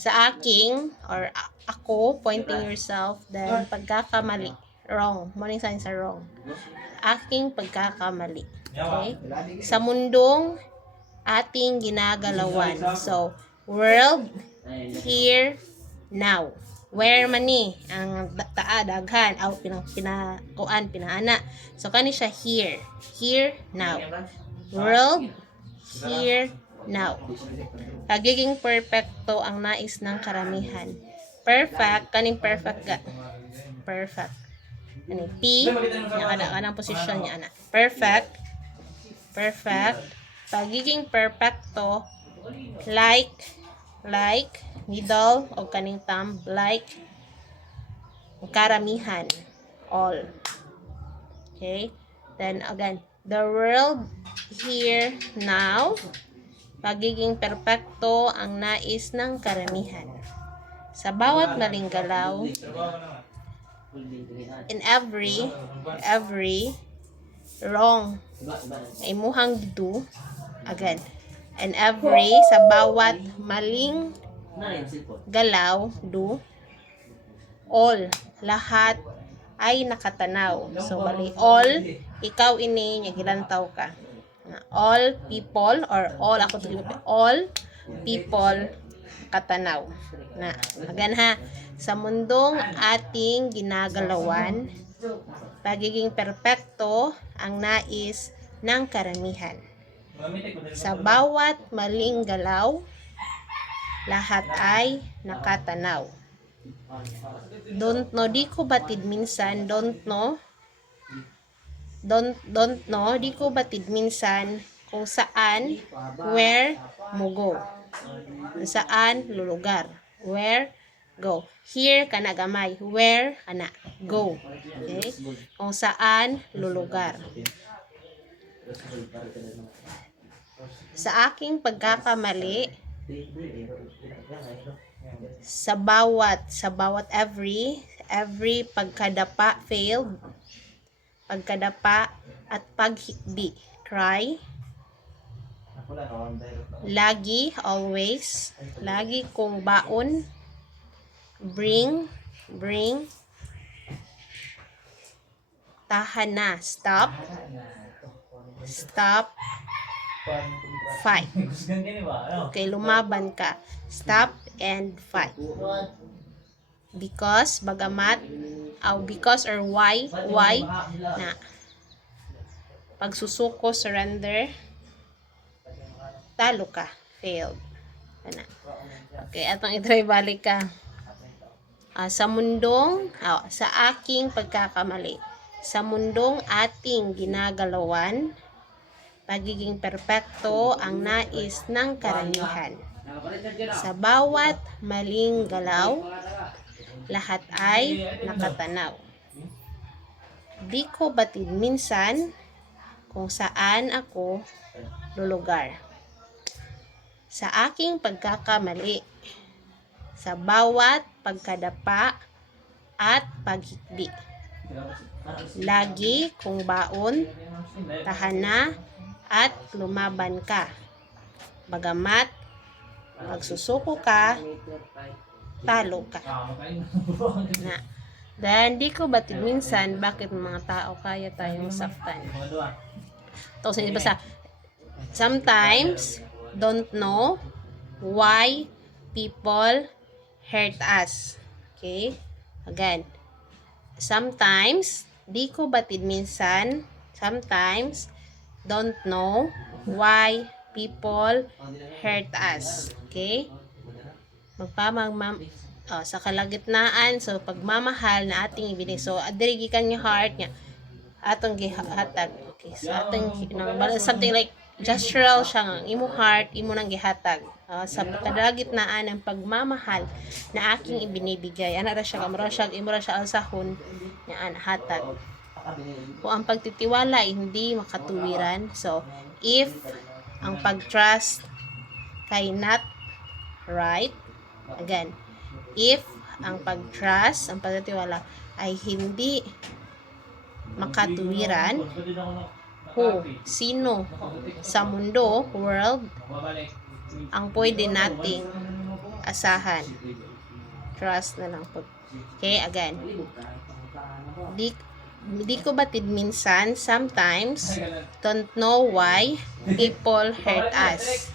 Sa aking, or ako, pointing yourself, then pagkakamali. Wrong. Morning sign sa wrong. Aking pagkakamali. Okay? Sa mundong ating ginagalawan. So, world, here, now. Where man ni ang daghan aw pinaana. So kani siya here. Here, now. World, here, now. Pagiging perfecto ang nais ng karamihan. Perfect, kaning perfect ga. Perfect. Ani P, yung anang posisyon niya ana. Perfect. Perfect. Pagiging perfecto, like, middle, o kaning thumb, like, karamihan, all. Okay? Then again, the world, here, now. Pagiging perpekto ang nais ng karamihan. Sa bawat maling galaw, in every wrong, imuhang do, again, in every, sa bawat maling galaw, do, all, lahat ay nakatanaw. So, bali, all, ikaw ini, gilantaw ka. All people, or all people katanaw. Na, again ha, sa mundong ating ginagalawan, pagiging perpekto ang nais ng karamihan. Sa bawat maling galaw, lahat ay nakatanaw. Don't know, di ko batid minsan, don't know, di ko batid minsan kung saan, where, mo go. Saan, lulugar. Where, go. Here, kana gamay. Where, kana, go. Okay? Kung saan, lulugar. Sa aking pagkakamali, sa bawat every pagkadapa, failed, pagkadapa at paghikbi, cry, lagi, always, lagi kong baon, bring, tahan na, stop, fight. Okay, lumaban ka. Stop and fight. Because, bagamat, because or why, na, pagsusuko, surrender, talo ka, failed. Ana. Okay, atong itry balik ka. Sa mundong, sa aking pagkakamali, sa mundong ating ginagalawan, pagiging perpekto ang nais ng karamihan. Sa bawat maling galaw, lahat ay nakatanaw. Di ko batid minsan kung saan ako lulugar. Sa aking pagkakamali, sa bawat pagkadapa at paghikbi, lagi kong baon, tahana at lumaban ka. Bagamat magsusuko ka, talo ka. Na. Then, di ko batid minsan bakit mga tao kaya tayong saktan. Ito sa iba sa sometimes don't know why people hurt us. Okay? Again, sometimes di ko batid minsan, sometimes don't know why people hurt us. Okay? Sa kalagitnaan, so pagmamahal na ating ibinigay. So adiri gikan yung heart niya atong gihatag. Okay, so atong something like gestural siya nga imo heart imo nang gihatag. Sa kalagitnaan ng pagmamahal na aking ibinibigay, ana ra siya kamura siya imo ra siya alsahon nga hatag. Kung ang pagtitiwala hindi makatuwiran, so if ang pag-trust kay not right, again, if ang pag-trust, ang pagtitiwala ay hindi makatuwiran, sino sa mundo, world, ang pwede nating asahan. Trust na lang po. Okay, again. Di ko batid minsan, sometimes, don't know why people hurt us.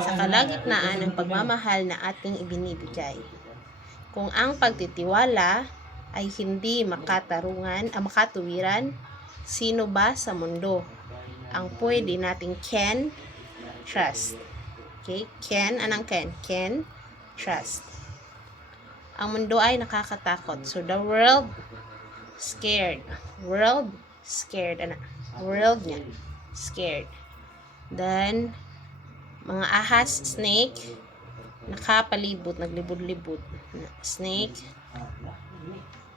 Sa kalagitnaan ng pagmamahal na ating ibinibigay. Kung ang pagtitiwala ay hindi makatuwiran, sino ba sa mundo ang pwede nating can trust? Okay? Anong can? Can trust. Ang mundo ay nakakatakot. So, the world scared. World scared. World niya. Scared. Then, mga ahas, snake, nakapalibot, naglibod-libod. Snake.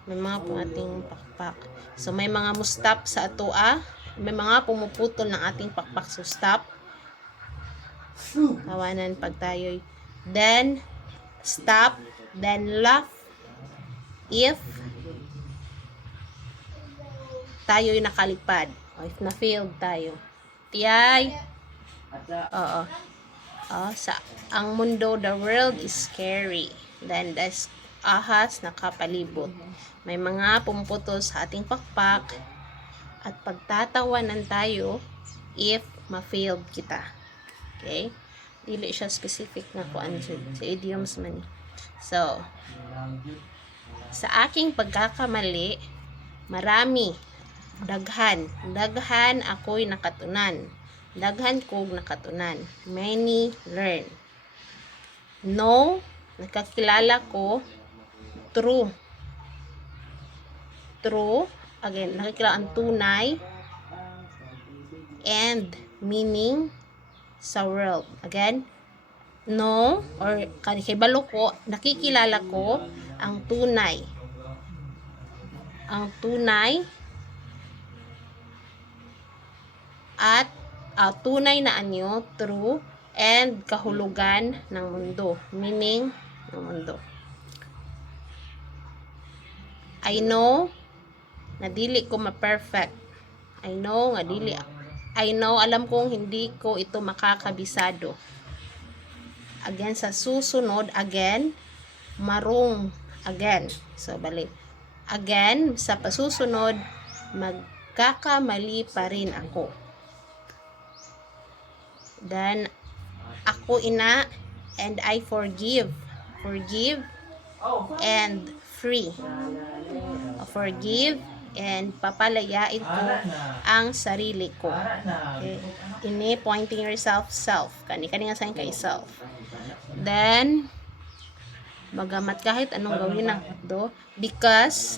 May mga pong ating pakpak. So, may mga mustap sa atoa. May mga pumuputol ng ating pakpak. So, stop. Kawanan pag tayo'y. Then, stop. Then, laugh. If tayo'y nakalipad. O, if na-failed tayo. Tiyay. Oo. Ang mundo, the world is scary. Then, there's ahas nakapalibot. May mga pumuputol sa ating pakpak. At pagtatawanan tayo if ma-failed kita. Okay? Dili siya specific na kuan sa idioms man. So, sa aking pagkakamali, marami, daghan ako'y nakatunan. Daghan kog nakatunan. Many learn. No, nakakilala ko. True. Again, nakikilala ang tunay. And meaning sa world. Again, no, or kahibalo ko, nakikilala ko ang tunay. Ang tunay at tunay na anyo, true, and kahulugan ng mundo. Meaning ng mundo. I know na dili ko ma-perfect. I know, alam kong hindi ko ito makakabisado. Again, sa susunod, again, marung, again. So, balik. Again, sa pasusunod, magkakamali pa rin ako. Then, ako ina, and I forgive. Forgive, and free. Forgive, and papalayain ko ang sarili ko. Okay. Ini pointing yourself, self. Kani nga sign kay self. Then, bagamat kahit anong gawin ng do, because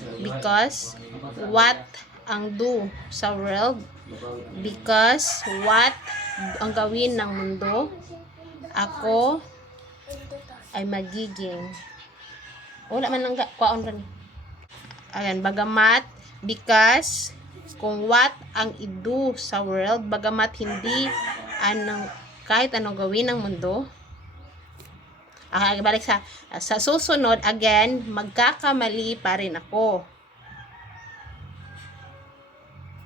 what ang do sa world, because what ang gawin ng mundo, ako ay magiging wala man lang kwaon ron. Ayan, bagamat because kung what ang ido sa world, bagamat hindi kahit anong gawin ng mundo, balik sa susunod, again, magkakamali pa rin ako.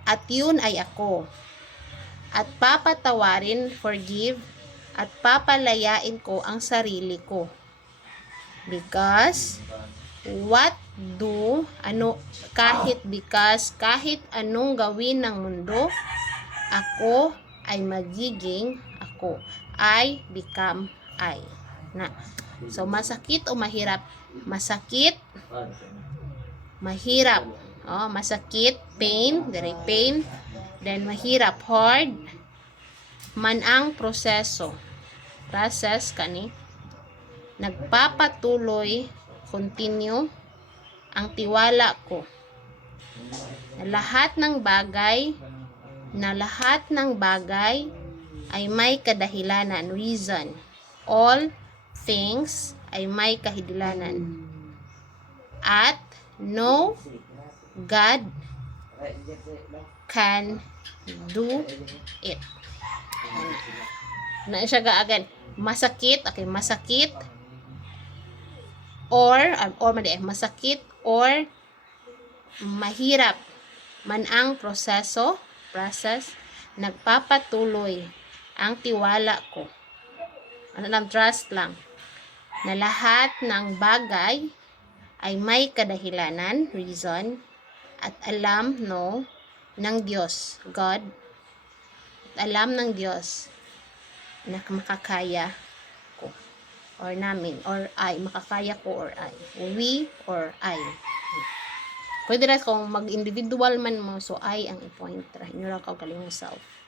At yun ay ako. At papatawarin, forgive, at papalayain ko ang sarili ko. Because what do, kahit anong gawin ng mundo, ako ay magiging ako. I become I. Na. So, masakit o mahirap? Masakit. Mahirap. Masakit. Pain. Very pain. Then, mahirap. Hard. Man ang proseso. Process kani. Nagpapatuloy. Continue. Ang tiwala ko. Na lahat ng bagay ay may kadahilanan. Reason. All things ay may kahidilanan. At no God can do it. Na siya again. Masakit, okay, masakit masakit or mahirap man ang process, nagpapatuloy ang tiwala ko. Trust lang. na lahat ng bagay ay may kadahilanan, reason, at alam ng Diyos, God, at alam ng Diyos na makakaya ko or namin or I, makakaya ko or I, we or I. Pwede rin kung mag-individual man mo, so I ang i-point ra. Inyo lang kayo galing mo self.